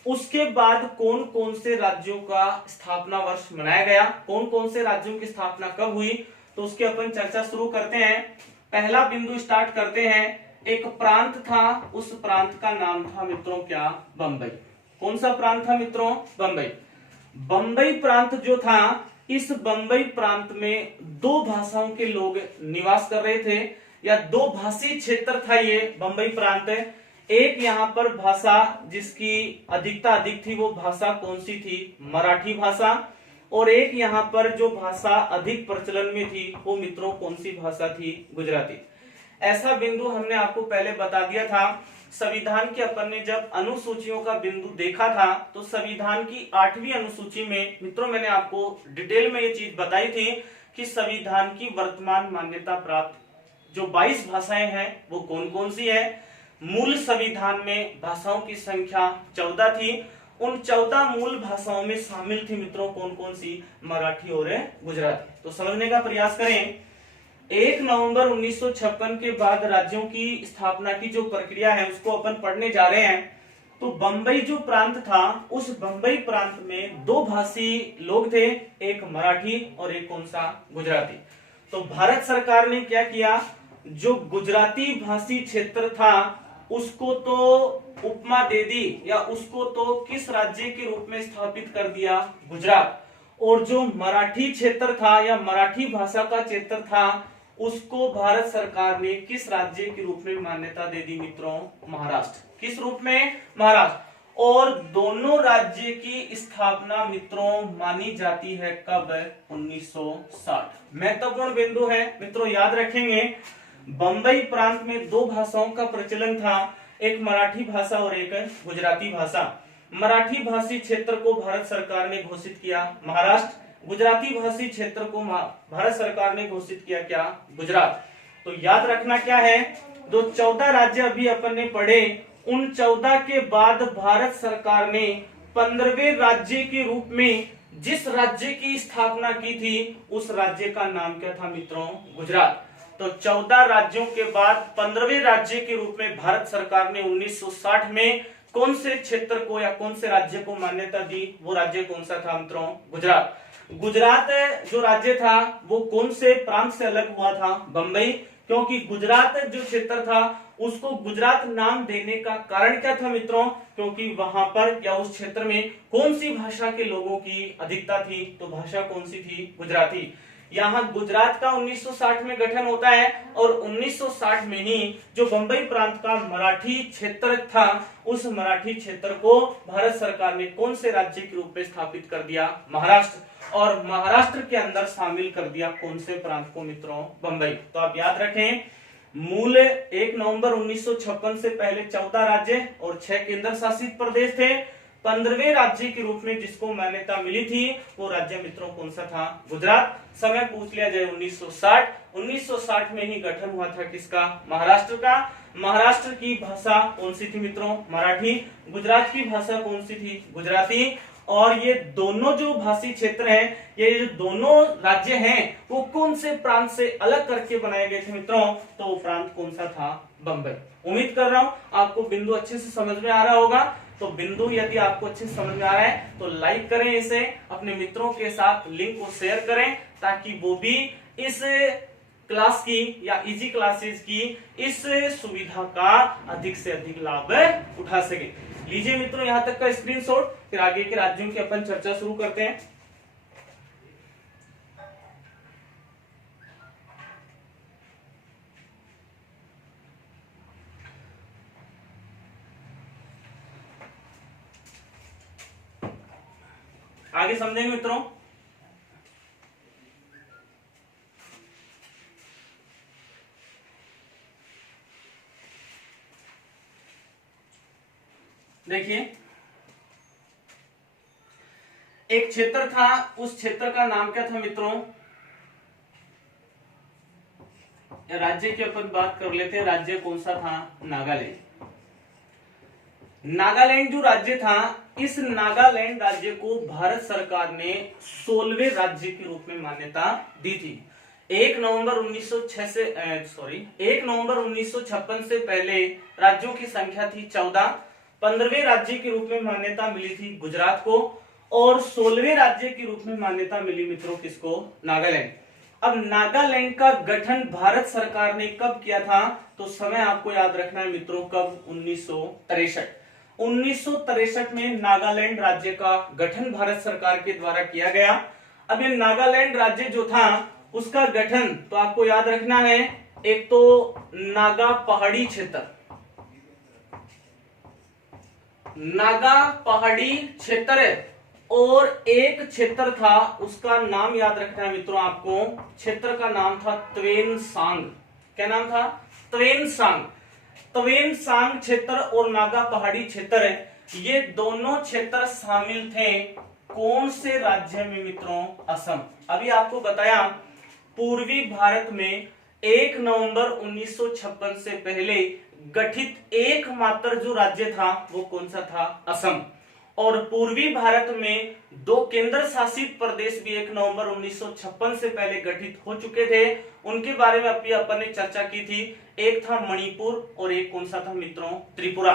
उसके बाद कौन कौन से राज्यों का स्थापना वर्ष मनाया गया, कौन कौन से राज्यों की स्थापना कब हुई, तो उसकी अपन चर्चा शुरू करते हैं। पहला बिंदु स्टार्ट करते हैं। एक प्रांत था, उस प्रांत का नाम था मित्रों क्या, बंबई। कौन सा प्रांत था मित्रों, बंबई। बंबई प्रांत जो था, इस बंबई प्रांत में 2 भाषाओं के लोग निवास कर रहे थे या 2 भाषी क्षेत्र था ये बंबई प्रांत। एक यहाँ पर भाषा जिसकी अधिकता अधिक थी वो भाषा कौन सी थी, मराठी भाषा। और एक यहाँ पर जो भाषा अधिक प्रचलन में थी वो मित्रों कौन सी भाषा थी, गुजराती। ऐसा बिंदु हमने आपको पहले बता दिया था। संविधान के अपन ने जब अनुसूचियों का बिंदु देखा था तो संविधान की 8वीं अनुसूची में मित्रों मैंने आपको डिटेल में ये चीज बताई थी कि संविधान की वर्तमान मान्यता प्राप्त जो 22 भाषाएं हैं वो कौन कौन सी है। मूल संविधान में भाषाओं की संख्या 14 थी। उन 14 मूल भाषाओं में शामिल थी मित्रों कौन कौन सी, मराठी और गुजराती। तो समझने का प्रयास करें। 1 नवंबर 1956 के बाद राज्यों की स्थापना की जो प्रक्रिया है उसको अपन पढ़ने जा रहे हैं। तो बंबई जो प्रांत था, उस बंबई प्रांत में 2 भाषी लोग थे, एक मराठी और एक कौन सा, गुजराती। तो भारत सरकार ने क्या किया, जो गुजराती भाषी क्षेत्र था उसको तो उपमा दे दी या उसको तो किस राज्य के रूप में स्थापित कर दिया, गुजरात। और जो मराठी क्षेत्र था या मराठी भाषा का क्षेत्र था उसको भारत सरकार ने किस राज्य के रूप में मान्यता दे दी मित्रों, महाराष्ट्र। किस रूप में, महाराष्ट्र। और दोनों राज्य की स्थापना मित्रों मानी जाती है कब, 1960। महत्वपूर्ण बिंदु है मित्रों, याद रखेंगे। बंबई प्रांत में 2 भाषाओं का प्रचलन था, एक मराठी भाषा और एक गुजराती भाषा। मराठी भाषी क्षेत्र को भारत सरकार ने घोषित किया महाराष्ट्र, गुजराती भाषी क्षेत्र को भारत सरकार ने घोषित किया क्या, गुजरात। तो याद रखना क्या है, जो 14 राज्य अभी अपन ने पढ़े, उन 14 के बाद भारत सरकार ने 15वें राज्य के रूप में जिस राज्य की स्थापना की थी उस राज्य का नाम क्या था मित्रों, गुजरात। तो 14 राज्यों के बाद 15वें राज्य के रूप में भारत सरकार ने 1960 में कौन से क्षेत्र को या कौन से राज्य को मान्यता दी, वो राज्य कौन सा था मित्रों, गुजरात। गुजरात जो राज्य था वो कौन से प्रांत से अलग हुआ था, बंबई। क्योंकि गुजरात जो क्षेत्र था उसको गुजरात नाम देने का कारण क्या था मित्रों, क्योंकि वहां पर या उस क्षेत्र में कौन सी भाषा के लोगों की अधिकता थी, तो भाषा कौन सी थी, गुजराती। यहाँ गुजरात का 1960 में गठन होता है और 1960 में ही जो बंबई प्रांत का मराठी क्षेत्र था उस मराठी क्षेत्र को भारत सरकार ने कौन से राज्य के रूप में स्थापित कर दिया, महाराष्ट्र। और महाराष्ट्र के अंदर शामिल कर दिया कौन से प्रांत को मित्रों, बंबई। तो आप याद रखें मूल 1 नवंबर 1956 से पहले 14 राज्य और 6 केंद्र शासित प्रदेश थे। 15वें राज्य के रूप में जिसको मान्यता मिली थी वो राज्य मित्रों कौन सा था? गुजरात। समय पूछ लिया जाए 1960। 1960 में ही गठन हुआ था किसका? महाराष्ट्र का। महाराष्ट्र की भाषा कौन सी थी मित्रों? मराठी। गुजरात की भाषा कौन सी थी? गुजराती। और ये दोनों जो भाषी क्षेत्र हैं, ये जो दोनों राज्य हैं, वो कौन से प्रांत से अलग करके बनाए गए थे मित्रों? तो वो प्रांत कौन सा था? बंबई। उम्मीद कर रहा हूं आपको बिंदु अच्छे से समझ में आ रहा होगा। तो बिंदु यदि आपको अच्छे से समझ में आ रहा है तो लाइक करें, इसे अपने मित्रों के साथ लिंक को शेयर करें ताकि वो भी इस क्लास की या इजी क्लासेस की इस सुविधा का अधिक से अधिक लाभ उठा सके। लीजिए मित्रों यहां तक का स्क्रीनशॉट, फिर आगे के राज्यों की अपन चर्चा शुरू करते हैं। आगे समझेंगे मित्रों। देखिए एक क्षेत्र था, उस क्षेत्र का नाम क्या था मित्रों? राज्य की अपन बात कर लेते हैं। राज्य कौन सा था? नागालैंड। नागालैंड जो राज्य था, इस नागालैंड राज्य को भारत सरकार ने 16वें राज्य के रूप में मान्यता दी थी। 1 नवंबर 1956 से पहले राज्यों की संख्या थी 14। 15वें राज्य के रूप में मान्यता मिली थी गुजरात को और 16वें राज्य के रूप में मान्यता मिली मित्रों किसको? नागालैंड। अब नागालैंड का गठन भारत सरकार ने कब किया था? तो समय आपको याद रखना है मित्रों, कब? 1963। 1963 में नागालैंड राज्य का गठन भारत सरकार के द्वारा किया गया। अब ये नागालैंड राज्य जो था उसका गठन तो आपको याद रखना है, एक तो नागा पहाड़ी क्षेत्र, नागा पहाड़ी क्षेत्र, और एक क्षेत्र था उसका नाम याद रखना है मित्रों आपको, क्षेत्र का नाम था त्वेनसांग। क्या नाम था? त्वेनसांग। त्वेनसांग क्षेत्र और नागा पहाड़ी क्षेत्र, ये दोनों क्षेत्र शामिल थे कौन से राज्य में मित्रों? असम। अभी आपको बताया पूर्वी भारत में 1 नवंबर 1956 से पहले गठित एकमात्र जो राज्य था वो कौन सा था? असम। और पूर्वी भारत में 2 केंद्र शासित प्रदेश भी 1 नवंबर 1956 से पहले गठित हो चुके थे। उनके बारे में अभी अपन ने चर्चा की थी। एक था मणिपुर और एक कौन सा था मित्रों? त्रिपुरा।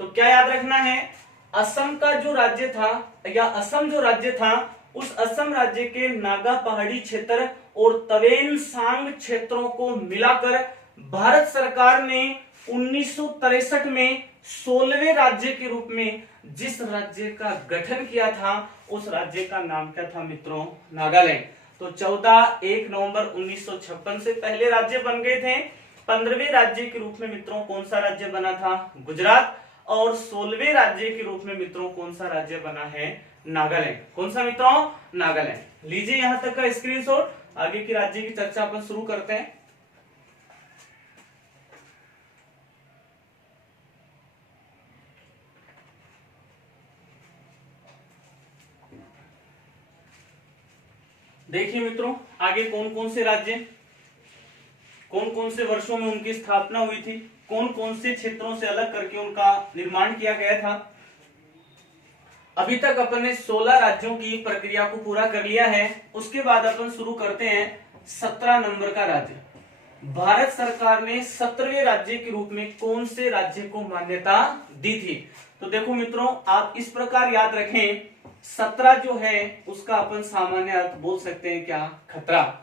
तो क्या याद रखना है? असम का जो राज्य था या असम जो राज्य था, उस असम राज्य के नागा पहाड़ी क्षेत्र और तवेनसांग क्षेत्रों को मिलाकर भारत सरकार ने 1963 में 16वें राज्य के रूप में जिस राज्य का गठन किया था उस राज्य का नाम क्या था मित्रों? नागालैंड। तो 1 नवंबर 1956 से पहले राज्य बन गए थे। 15वें राज्य के रूप में मित्रों कौन सा राज्य बना था? गुजरात। और 16वें राज्य के रूप में मित्रों कौन सा राज्य बना है? नागालैंड। कौन सा मित्रों? नागालैंड। लीजिए यहां तक का स्क्रीनशॉट, आगे की राज्य की चर्चा अपन शुरू करते हैं। देखिए मित्रों आगे कौन कौन से राज्य, कौन कौन से वर्षों में उनकी स्थापना हुई थी, कौन कौन से क्षेत्रों से अलग करके उनका निर्माण किया गया था। अभी तक अपन ने 16 राज्यों की प्रक्रिया को पूरा कर लिया है। उसके बाद अपन शुरू करते हैं 17 नंबर का राज्य। भारत सरकार ने 17वें राज्य के रूप में कौन से राज्य को मान्यता दी थी? तो देखो मित्रों आप इस प्रकार याद रखें, 17 जो है उसका अपन सामान्य अर्थ बोल सकते हैं क्या? खतरा।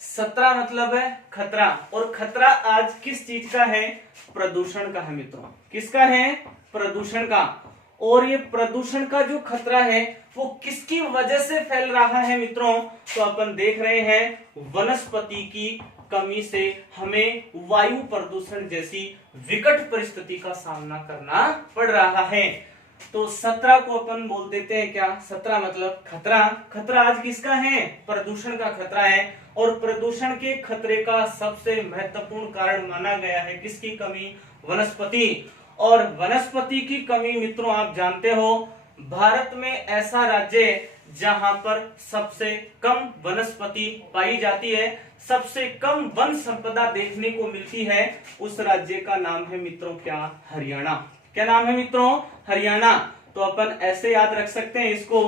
17 मतलब है खतरा, और खतरा आज किस चीज का है? प्रदूषण का है मित्रों। किसका है? प्रदूषण का। और ये प्रदूषण का जो खतरा है वो किसकी वजह से फैल रहा है मित्रों? तो अपन देख रहे हैं वनस्पति की कमी से हमें वायु प्रदूषण जैसी विकट परिस्थिति का सामना करना पड़ रहा है। तो 17 को अपन बोल देते हैं क्या? 17 मतलब खतरा। खतरा आज किसका है? प्रदूषण का खतरा है। और प्रदूषण के खतरे का सबसे महत्वपूर्ण कारण माना गया है किसकी कमी? वनस्पति। और वनस्पति की कमी मित्रों आप जानते हो, भारत में ऐसा राज्य जहां पर सबसे कम वनस्पति पाई जाती है, सबसे कम वन संपदा देखने को मिलती है, उस राज्य का नाम है मित्रों क्या? हरियाणा। क्या नाम है मित्रों? हरियाणा। तो अपन ऐसे याद रख सकते हैं इसको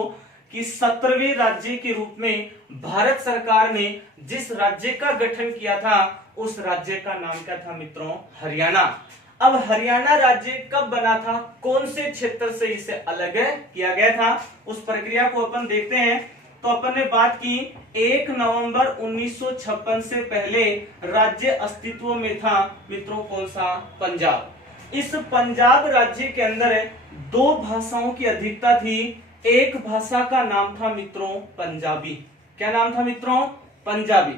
कि 17वें राज्य के रूप में भारत सरकार ने जिस राज्य का गठन किया था उस राज्य का नाम क्या था मित्रों? हरियाणा। अब हरियाणा राज्य कब बना था? कौन से क्षेत्र से इसे अलग किया गया था? उस प्रक्रिया को अपन देखते हैं। तो अपन ने बात की 1 नवंबर 1956 से पहले राज्य अस्तित्व में था मित्रों, कौन सा? पंजाब। इस पंजाब राज्य के अंदर 2 भाषाओं की अधिकता थी। एक भाषा का नाम था मित्रों पंजाबी। क्या नाम था मित्रों? पंजाबी।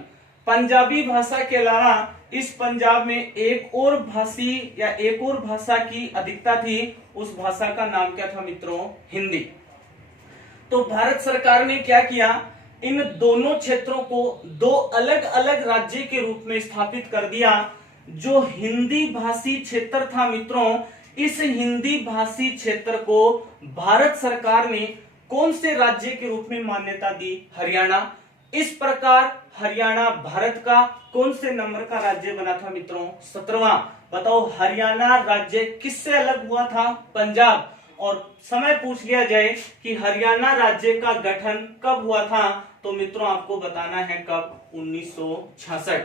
पंजाबी भाषा के अलावा इस पंजाब में एक और भाषा की अधिकता थी। उस भाषा का नाम क्या था मित्रों? हिंदी। तो भारत सरकार ने क्या किया, इन दोनों क्षेत्रों को 2 अलग अलग राज्य के रूप में स्थापित कर दिया। जो हिंदी भाषी क्षेत्र था मित्रों, इस हिंदी भाषी क्षेत्र को भारत सरकार ने कौन से राज्य के रूप में मान्यता दी? हरियाणा। इस प्रकार हरियाणा भारत का कौन से नंबर का राज्य बना था मित्रों? 17वां। बताओ हरियाणा राज्य किससे अलग हुआ था? पंजाब। और समय पूछ लिया जाए कि हरियाणा राज्य का गठन कब हुआ था, तो मित्रों आपको बताना है कब? 1966।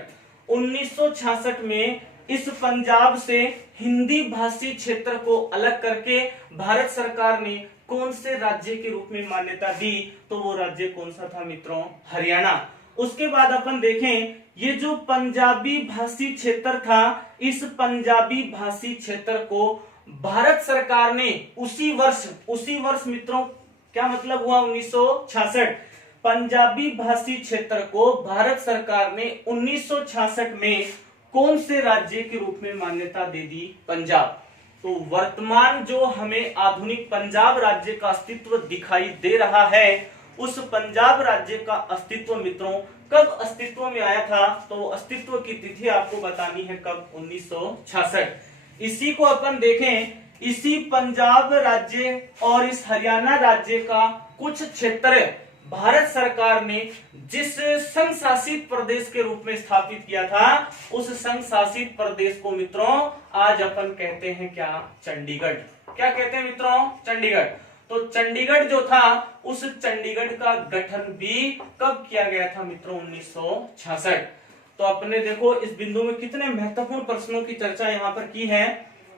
1966 में इस पंजाब से हिंदी भाषी क्षेत्र को अलग करके भारत सरकार ने कौन से राज्य के रूप में मान्यता दी, तो वो राज्य कौन सा था मित्रों? हरियाणा। उसके बाद अपन देखें, ये जो पंजाबी भाषी क्षेत्र था, इस पंजाबी भाषी क्षेत्र को भारत सरकार ने उसी वर्ष मित्रों, क्या मतलब हुआ? 1966। पंजाबी भाषी क्षेत्र को भारत सरकार ने 1966 में कौन से राज्य के रूप में मान्यता दे दी? पंजाब। तो वर्तमान जो हमें आधुनिक पंजाब राज्य का अस्तित्व दिखाई दे रहा है, उस पंजाब राज्य का अस्तित्व मित्रों कब अस्तित्व में आया था, तो अस्तित्व की तिथि आपको बतानी है कब? 1966। इसी को अपन देखें, इसी पंजाब राज्य और इस हरियाणा राज्य का कुछ क्षेत्र भारत सरकार ने जिस संघ शासित प्रदेश के रूप में स्थापित किया था, उस संघ शासित प्रदेश को मित्रों आज अपन कहते हैं क्या? चंडीगढ़। क्या कहते हैं मित्रों? चंडीगढ़। तो चंडीगढ़ जो था, उस चंडीगढ़ का गठन भी कब किया गया था मित्रों? 1966। तो अपने देखो इस बिंदु में कितने महत्वपूर्ण प्रश्नों की चर्चा यहाँ पर की है।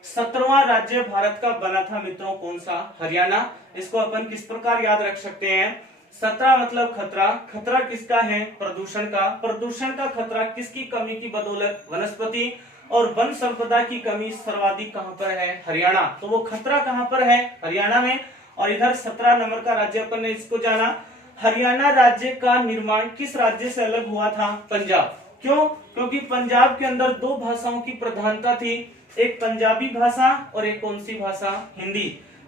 17वां राज्य भारत का बना था मित्रों, कौन सा? हरियाणा। इसको अपन किस प्रकार याद रख सकते हैं? 17 मतलब खतरा। खतरा किसका है? प्रदूषण का। प्रदूषण का खतरा किसकी कमी की बदौलत? वनस्पति। और वन संपदा की कमी सर्वाधिक कहां पर है? हरियाणा। तो वो खतरा कहां पर है? हरियाणा में। और इधर 17 नंबर का राज्य अपन ने इसको जाना। हरियाणा राज्य का निर्माण किस राज्य से अलग हुआ था? पंजाब। क्यों? क्योंकि पंजाब के अंदर 2 भाषाओं की प्रधानता थी, एक पंजाबी भाषा और एक कौन सी भाषा? हिंदी।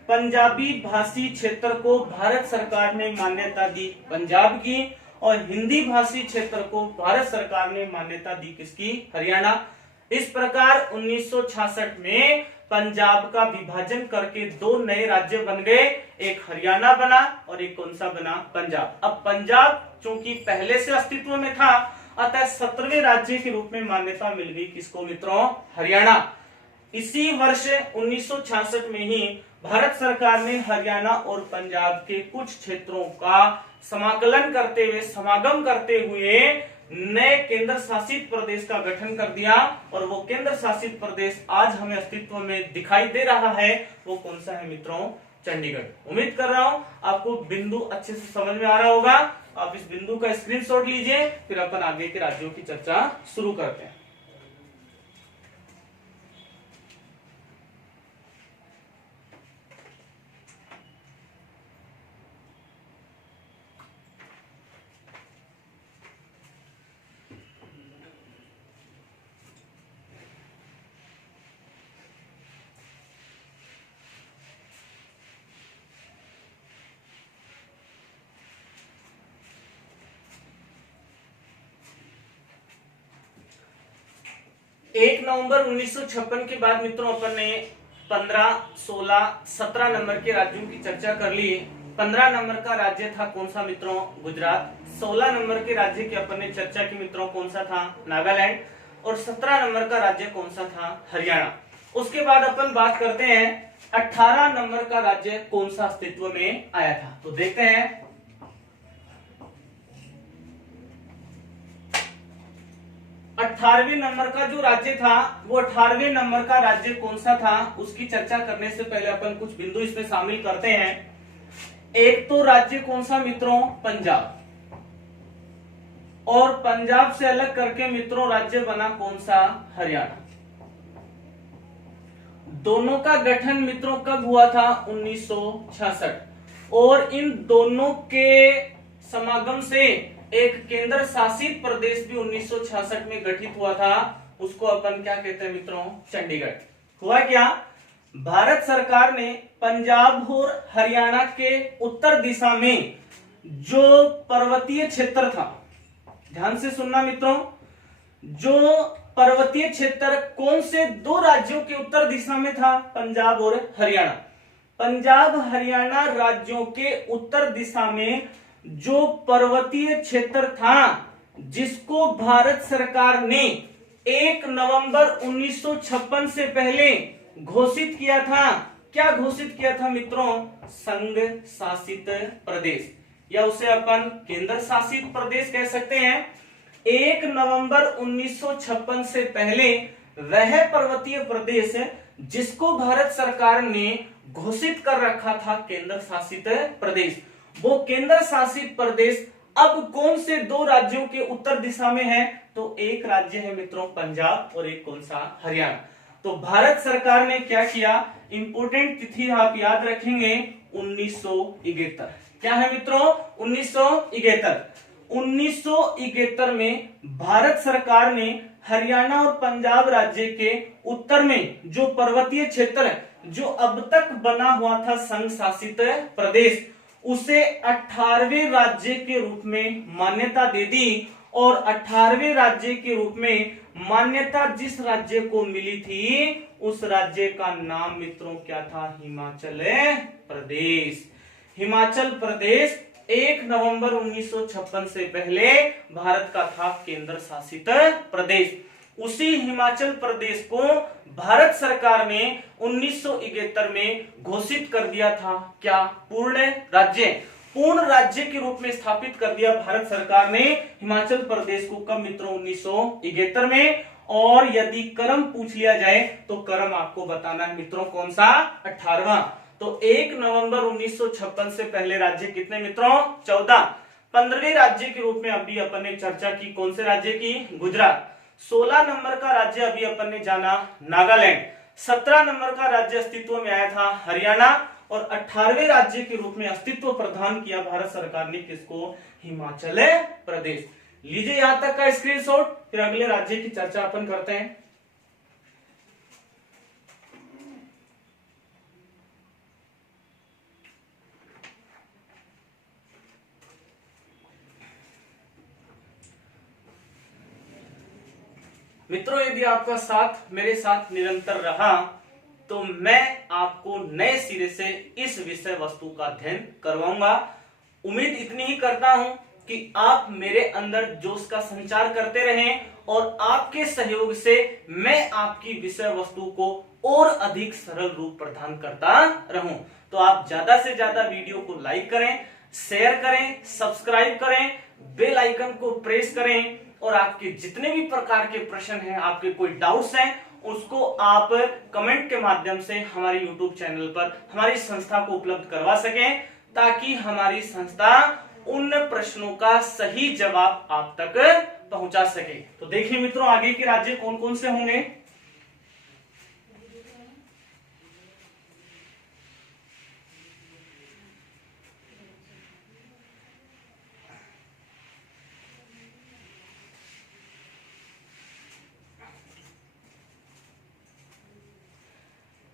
पंजाबी भाषी क्षेत्र को भारत सरकार ने मान्यता दी पंजाब की, और हिंदी भाषी क्षेत्र को भारत सरकार ने मान्यता दी किसकी? हरियाणा। इस प्रकार 1966 में पंजाब का विभाजन करके 2 नए राज्य बन गए, एक हरियाणा बना और एक कौन सा बना? पंजाब। अब पंजाब चूंकि पहले से अस्तित्व में था, अतः 17वें राज्य के रूप में मान्यता मिल गई किसको मित्रों? हरियाणा। इसी वर्ष 1966 में ही भारत सरकार ने हरियाणा और पंजाब के कुछ क्षेत्रों का समाकलन करते हुए, समागम करते हुए नए केंद्र शासित प्रदेश का गठन कर दिया, और वो केंद्र शासित प्रदेश आज हमें अस्तित्व में दिखाई दे रहा है, वो कौन सा है मित्रों? चंडीगढ़। उम्मीद कर रहा हूं आपको बिंदु अच्छे से समझ में आ रहा होगा। आप इस बिंदु का स्क्रीनशॉट लीजिए, फिर अपन आगे के राज्यों की चर्चा शुरू करते हैं। 1 नवंबर 1956 के बाद मित्रों अपन ने 15, 16, 17 नंबर के राज्यों की चर्चा कर ली। 15 नंबर का राज्य था कौन सा मित्रों? गुजरात। 16 नंबर के राज्य की अपन ने चर्चा की मित्रों, कौन सा था? नागालैंड। और 17 नंबर का राज्य कौन सा था? हरियाणा। उसके बाद अपन बात करते हैं 18 नंबर का राज्य कौन सा अस्तित्व में आया था। तो देखते हैं 18वें नंबर का जो राज्य था वो 18वें नंबर का राज्य कौन सा था, उसकी चर्चा करने से पहले अपन कुछ बिंदु इसमें शामिल करते हैं। एक तो राज्य कौन सा मित्रों? पंजाब। और पंजाब से अलग करके मित्रों राज्य बना कौन सा? हरियाणा। दोनों का गठन मित्रों कब हुआ था? 1966। और इन दोनों के समागम से एक केंद्र शासित प्रदेश भी 1966 में गठित हुआ था। उसको अपन क्या कहते हैं मित्रों? चंडीगढ़। हुआ क्या? भारत सरकार ने पंजाब और हरियाणा के उत्तर दिशा में जो पर्वतीय क्षेत्र था, ध्यान से सुनना मित्रों, जो पर्वतीय क्षेत्र कौन से दो राज्यों के उत्तर दिशा में था? पंजाब और हरियाणा। पंजाब हरियाणा राज्यों के उत्तर दिशा में जो पर्वतीय क्षेत्र था, जिसको भारत सरकार ने 1 नवंबर 1956 से पहले घोषित किया था। क्या घोषित किया था मित्रों? संघ शासित प्रदेश, या उसे अपन केंद्र शासित प्रदेश कह सकते हैं। 1 नवंबर 1956 से पहले वह पर्वतीय प्रदेश जिसको भारत सरकार ने घोषित कर रखा था केंद्र शासित प्रदेश, वो केंद्र शासित प्रदेश अब कौन से दो राज्यों के उत्तर दिशा में है? तो एक राज्य है मित्रों पंजाब और एक कौन सा? हरियाणा। तो भारत सरकार ने क्या किया? इंपोर्टेंट तिथि आप याद रखेंगे 1971। क्या है मित्रों? 1971। 1971 में भारत सरकार ने हरियाणा और पंजाब राज्य के उत्तर में जो पर्वतीय क्षेत्र है, जो अब तक बना हुआ था संघ शासित प्रदेश, उसे 18वें राज्य के रूप में मान्यता दे दी। और 18वें राज्य के रूप में मान्यता जिस राज्य को मिली थी, उस राज्य का नाम मित्रों क्या था? हिमाचल प्रदेश। हिमाचल प्रदेश 1 नवंबर 1956 से पहले भारत का था केंद्र शासित प्रदेश। उसी हिमाचल प्रदेश को भारत सरकार ने 1971 में घोषित कर दिया था। क्या? पूर्ण राज्य। पूर्ण राज्य के रूप में स्थापित कर दिया भारत सरकार ने हिमाचल प्रदेश को। कब मित्रों? 1971 में। और यदि क्रम पूछ लिया जाए तो क्रम आपको बताना है मित्रों कौन सा? 18वां। तो 1 नवंबर 1956 से पहले राज्य कितने मित्रों? 14। 15वें राज्य के रूप में अभी अपन ने चर्चा की कौन से राज्य की? गुजरात। 16 नंबर का राज्य अभी अपन ने जाना नागालैंड। 17 नंबर का राज्य अस्तित्व में आया था हरियाणा। और 18वें राज्य के रूप में अस्तित्व प्रदान किया भारत सरकार ने किसको? हिमाचल प्रदेश। लीजिए यहां तक का स्क्रीनशॉट, फिर अगले राज्य की चर्चा अपन करते हैं। मित्रों यदि आपका साथ मेरे साथ निरंतर रहा तो मैं आपको नए सिरे से इस विषय वस्तु का अध्ययन करवाऊंगा। उम्मीद इतनी ही करता हूं कि आप मेरे अंदर जोश का संचार करते रहें और आपके सहयोग से मैं आपकी विषय वस्तु को और अधिक सरल रूप प्रदान करता रहूं। तो आप ज्यादा से ज्यादा वीडियो को लाइक करें, शेयर करें, सब्सक्राइब करें, बेल आइकन को प्रेस करें और आपके जितने भी प्रकार के प्रश्न हैं, आपके कोई डाउट्स हैं, उसको आप कमेंट के माध्यम से हमारे YouTube चैनल पर हमारी संस्था को उपलब्ध करवा सकें, ताकि हमारी संस्था उन प्रश्नों का सही जवाब आप तक पहुंचा सके। तो देखिए मित्रों आगे के राज्य कौन कौन से होंगे।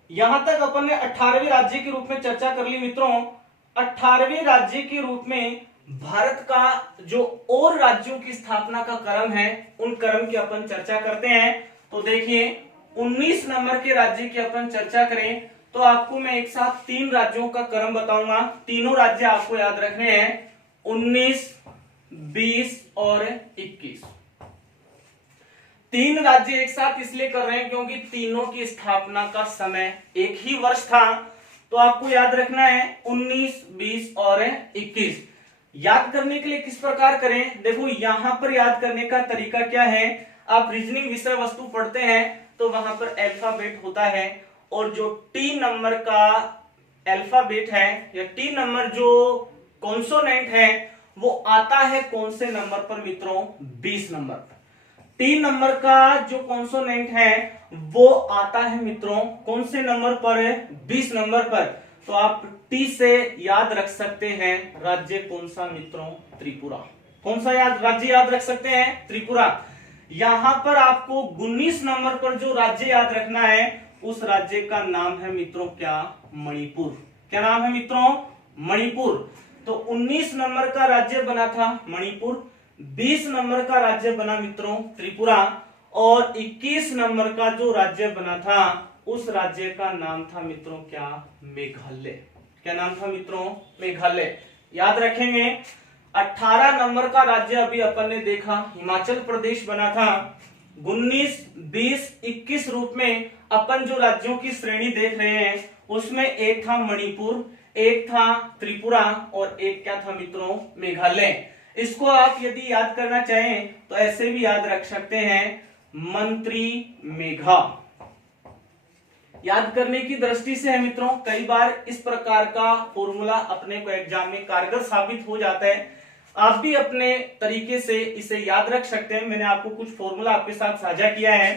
यहां तक अपन ने 18वें राज्य के रूप में चर्चा कर ली मित्रों। 18वें राज्य के रूप में भारत का जो और राज्यों की स्थापना का क्रम है, उन क्रम की अपन चर्चा करते हैं। तो देखिए 19 नंबर के राज्य की अपन चर्चा करें तो आपको मैं एक साथ 3 राज्यों का क्रम बताऊंगा। तीनों राज्य आपको याद रखने हैं, 19, 20 और 21। 3 राज्य एक साथ इसलिए कर रहे हैं क्योंकि तीनों की स्थापना का समय एक ही वर्ष था। तो आपको याद रखना है 19, 20 और 21। याद करने के लिए किस प्रकार करें, देखो यहां पर याद करने का तरीका क्या है, आप रीजनिंग विषय वस्तु पढ़ते हैं तो वहां पर अल्फाबेट होता है और जो टी नंबर का अल्फाबेट है या टी नंबर जो कॉन्सोनेंट है वो आता है कौन से नंबर पर मित्रों, 20 नंबर पर। टी नंबर का जो कॉन्सोनेंट है वो आता है मित्रों कौन से नंबर पर, 20 नंबर पर। तो आप टी से याद रख सकते हैं राज्य कौन सा मित्रों, त्रिपुरा। कौन सा राज्य याद रख सकते हैं, त्रिपुरा। यहां पर आपको 19 नंबर पर जो राज्य याद रखना है उस राज्य का नाम है मित्रों क्या, मणिपुर। क्या नाम है मित्रों, मणिपुर। तो 19 नंबर का राज्य बना था मणिपुर, 20 नंबर का राज्य बना मित्रों त्रिपुरा और 21 नंबर का जो राज्य बना था उस राज्य का नाम था मित्रों क्या, मेघालय। क्या नाम था मित्रों, मेघालय। याद रखेंगे 18 नंबर का राज्य अभी अपन ने देखा हिमाचल प्रदेश बना था। 19, 20, 21 रूप में अपन जो राज्यों की श्रेणी देख रहे हैं उसमें एक था मणिपुर, एक था त्रिपुरा और एक क्या था मित्रों, मेघालय। इसको आप यदि याद करना चाहें तो ऐसे भी याद रख सकते हैं, मंत्री मेघा। याद करने की दृष्टि से है मित्रों, कई बार इस प्रकार का फॉर्मूला अपने को एग्जाम में कारगर साबित हो जाता है। आप भी अपने तरीके से इसे याद रख सकते हैं। मैंने आपको कुछ फॉर्मूला आपके साथ साझा किया है।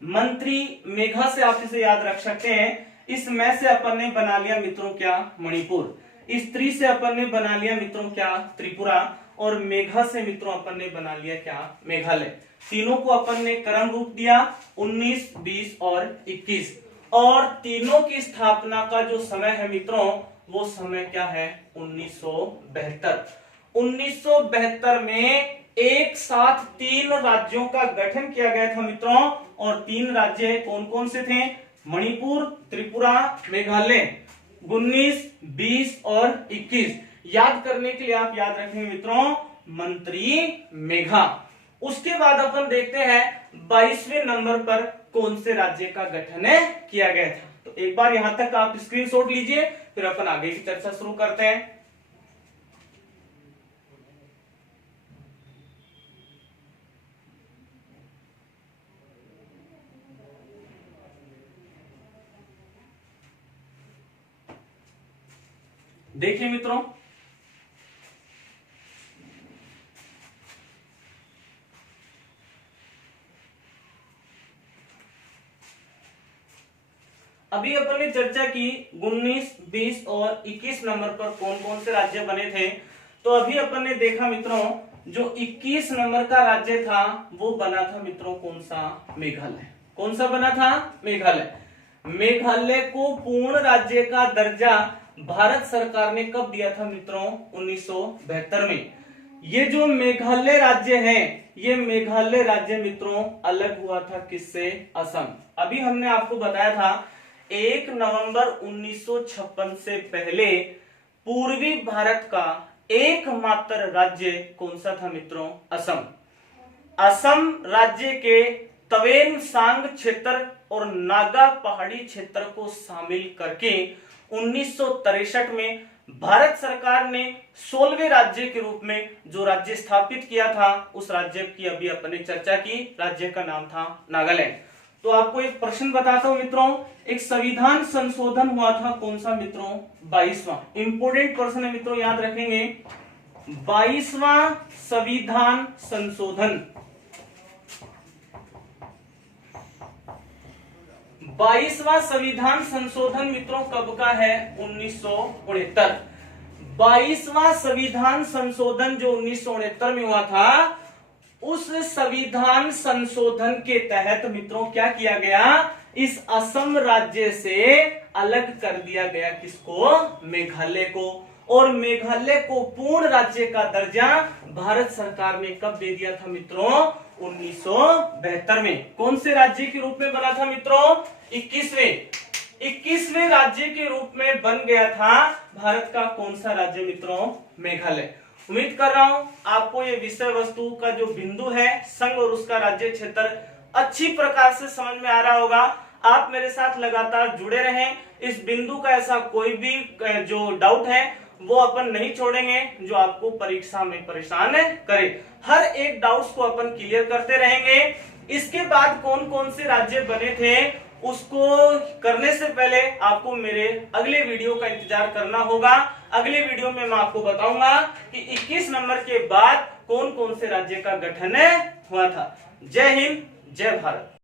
मंत्री मेघा से आप इसे याद रख सकते हैं। इस में से अपन ने बना लिया मित्रों क्या, मणिपुर। इस त्रि से अपन ने बना लिया मित्रों क्या, त्रिपुरा। और मेघा से मित्रों अपन ने बना लिया क्या, मेघालय। तीनों को अपन ने क्रम रूप दिया 19, 20 और 21। और तीनों की स्थापना का जो समय है मित्रों वो समय क्या है, 1972। 1972 में एक साथ 3 राज्यों का गठन किया गया था मित्रों। और 3 राज्य कौन कौन से थे, मणिपुर, त्रिपुरा, मेघालय। 19, 20 और 21। याद करने के लिए आप याद रखेंगे मित्रों, मंत्री मेघा। उसके बाद अपन देखते हैं 22वें नंबर पर कौन से राज्य का गठन किया गया था। तो एक बार यहां तक आप स्क्रीनशॉट लीजिए, फिर अपन आगे की चर्चा शुरू करते हैं। देखिए मित्रों, अभी अपन ने चर्चा की 19, 20 और 21 नंबर पर कौन कौन से राज्य बने थे। तो अभी अपन ने देखा मित्रों जो 21 नंबर का राज्य था वो बना था मित्रों कौन सा, मेघालय। कौन सा बना था, मेघालय। मेघालय को पूर्ण राज्य का दर्जा भारत सरकार ने कब दिया था मित्रों, 1972 में। ये जो मेघालय राज्य है ये मेघालय राज्य मित्रों अलग हुआ था किससे, असम। अभी हमने आपको बताया था 1 नवंबर 1956 से पहले पूर्वी भारत का एकमात्र राज्य कौन सा था मित्रों, असम। असम राज्य के तवेन सांग क्षेत्र और नागा पहाड़ी क्षेत्र को शामिल करके 1963 में भारत सरकार ने 16वें राज्य के रूप में जो राज्य स्थापित किया था उस राज्य की अभी अपन ने चर्चा की। राज्य का नाम था नागालैंड। तो आपको एक प्रश्न बताता हूं मित्रों, एक संविधान संशोधन हुआ था कौन सा मित्रों, 22वां। इंपोर्टेंट प्रश्न है मित्रों, याद रखेंगे 22वां संविधान संशोधन। 22वां संविधान संशोधन मित्रों कब का है, 1969। 22वां संविधान संशोधन जो 1969 में हुआ था उस संविधान संशोधन के तहत मित्रों क्या किया गया, इस असम राज्य से अलग कर दिया गया किसको, मेघालय को। और मेघालय को पूर्ण राज्य का दर्जा भारत सरकार ने कब दे दिया था मित्रों? 1972 में। कौन से राज्य के रूप में बना था मित्रों? 21वें राज्य के रूप में बन गया था भारत का कौन सा राज्य मित्रों? मेघालय। उम्मीद कर रहा हूं आपको ये विषय वस्तु का जो बिंदु है संघ और उसका राज्य क्षेत्र अच्छी प्रकार से समझ में आ रहा होगा। आप मेरे साथ लगातार जुड़े रहें। इस बिंदु का ऐसा कोई भी जो डाउट है वो अपन नहीं छोड़ेंगे जो आपको परीक्षा में परेशान करे। हर एक डाउट्स को अपन क्लियर करते रहेंगे। इसके बाद कौन कौन से राज्य बने थे उसको करने से पहले आपको मेरे अगले वीडियो का इंतजार करना होगा। अगले वीडियो में मैं आपको बताऊंगा कि 21 नंबर के बाद कौन कौन से राज्य का गठन हुआ था। जय हिंद, जय भारत।